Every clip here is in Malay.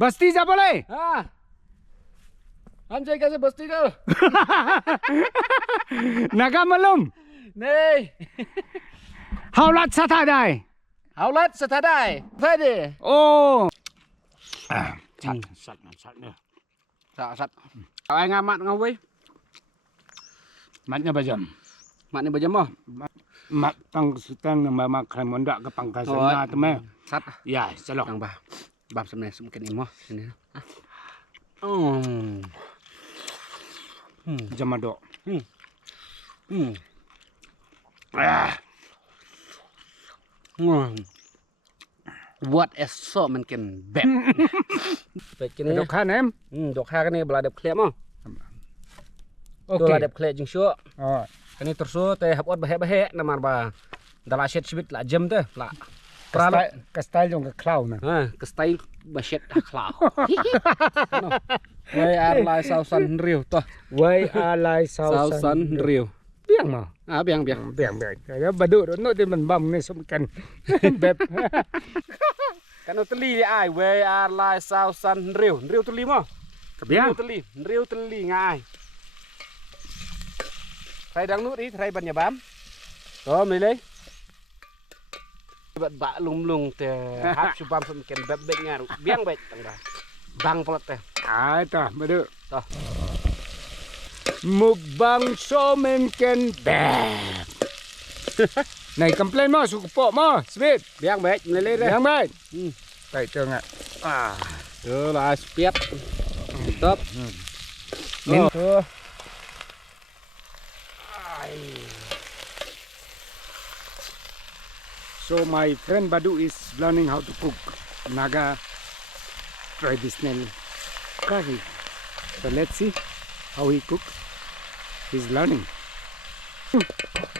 Basti siapa boleh? Ha. Anjay kasi basti ka. Naga malum. Nei. Haulat satadai. Haulat satadai. Fede. Oh. Sat nữa. Sat. Ai ngamat ngawai. Matnya bajam. Mat ni bajam mo. Mat pang sutang nama makan mondak ke pangkasana teman. Sat. Ya, selo. Ang ba. Bab sebenarnya semakin imo sini. Jamado. Buat esok mungkin beb. Beb kini. Dok kan em? Dok ha kini beladap klep mo. Tu Okey. ladap klep jing syok. Oh. Kini tersu teh hapot bahe-bahe namar ba. Dalam asyik sibit la jam teh la. Peralat Ke style yang ke clown. ha ke style basyet akhlak. Wei arlai sausan riu toh. Wai alai sausan. Sausan riu. Biang mah. Ah biang. Biang. Ya badu no di men bam ni sumkan. Beb. Kan teli ai wei arlai sausan riu. Riu teli mo. Biang. Riu teli ngai. Thầy đang nút đi, thầy bật nhà bám. Đó, mày lấy. Bật bạ lung thì hát chú bám xong kèn bếp bệnh nhà, biang bệnh tầng bà. Bang pelat teh. Ah, ito, badu. Toh. Mukbang somenken beb. Này complain mo, suka po mo, Smith. Biang bệnh, mày lấy đây. Yang baik. Baik tu ngak. Ah. Đó là spiet. Top. Min. So my friend Badu is learning how to cook Naga traditional curry. So let's see how he cooks. He's learning.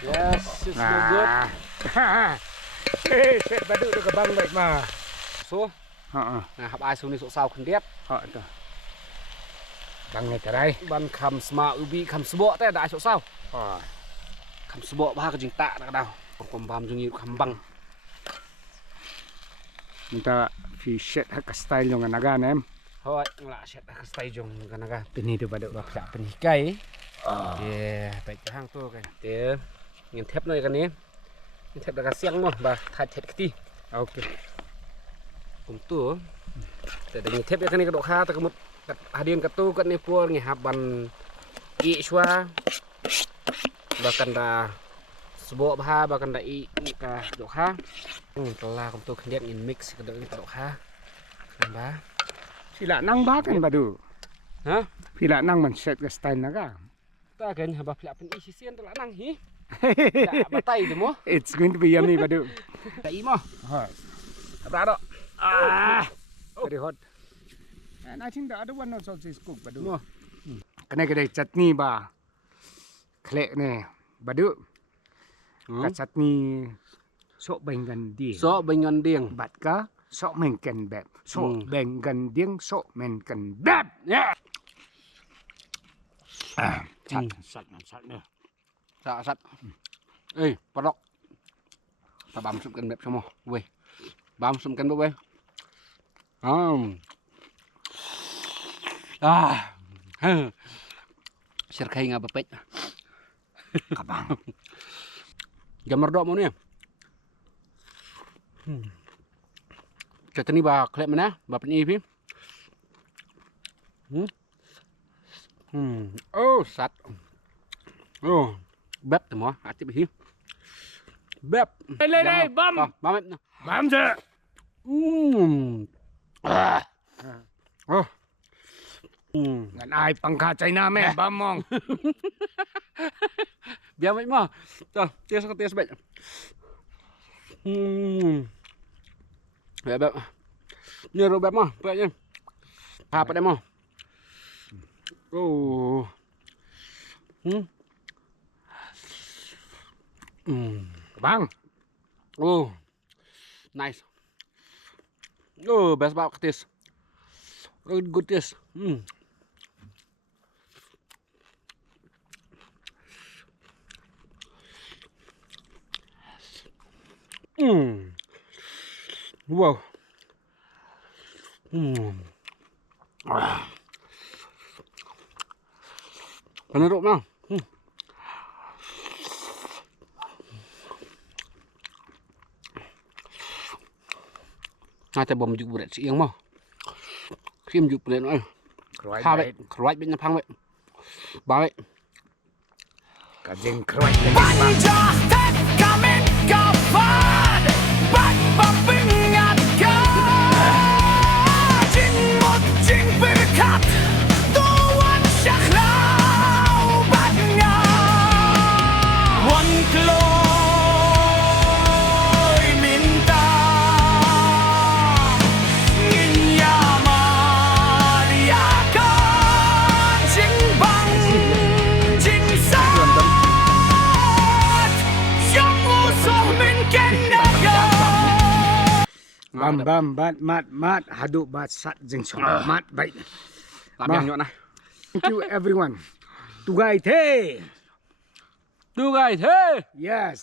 Yes, it's so good. Hey, set Badu tu kebang baik mah. So, Ha nah hab ai xuống đi sổ sau khẩn điệp. ha tu. Bang ni terai. Ban kham sma ubi kham sbo teh đã sổ sau. Ha. Kham sbo ba cái jing tạ đã đào. Còn bám dung nhiều kham băng. Minta fi set hak style yang Naga nem. Thôi, lại sẽ đặt stay dùng cái này. Ini tu Badu. Bạc dạ bên cây. Yeah, phải cho hang tôi cái. Để nghiền thép nơi cái này. Nghiền thép là cái xiang mà, bà thay thép cái tí. Okay. Cùng tu. Để nghiền thép cái này cái độ kha, ta có một hadian cái tu cái này pua nghiền hấp ban i xua. Bahkan dah sebuah bah, bahkan dah i cái độ kha. Telah cùng tu khliat nghiền mix cái độ kha. Nambah. Sila nang bahkan Badu. Hah? Sila nang men set ke style Naga. Ta kan habah pelak pen isi sian telah nang hi. Tak batai tu mo. It's going to be yummy Badu. Tak imo. Ha. Berada. Very hot. And I think the other one also is cooked Badu. Mo. Kena kedai chutney ba. Klek ni. Badu. Ka chutney sok benggan dia. So bengan dieng. Bat ka sok menken beb. Sok benggan dia sok menken beb. Ya. Sat nữa. Sat. Ê, padok. Ta bám sumkan beb semua. Weh. Bám sumkan beb weh. Sirkai ngapa pet. Kabang. Jamar dok mo ni. Chutney ba klep mana? Ba pen pi. Oh, sat. Oh, beb tu mo. Atip hi. Beb. Lei, bam. Bam. Bam je. Oh. Ngan ai pangka China me bam mong. Biar baik mah. Tuh, tes baik. Beb. Ni ro beb mah, baiknya. Apa dah mah? Oh. Bang. Oh. Nice. Oh, best banget taste. Good taste. Wow. Penurut mah. Nãy bomjuk berat siang mah. Kim juk berat ơi. Tha vậy, khroai bên phang vậy. Ba vậy. Kajeng kroy. Panjah tet kamen kapan Bat papingat ka Jing mot jing berkat Tuan syaklau batnya Wan kloy minta Ngin yaman yakan Jing bang jing sa Bam bam bat mat mat hadu bat sat jeng song mat baik. Làm yang nhọn này. Thank you everyone. Tugai the. Tu gai thế. Yes.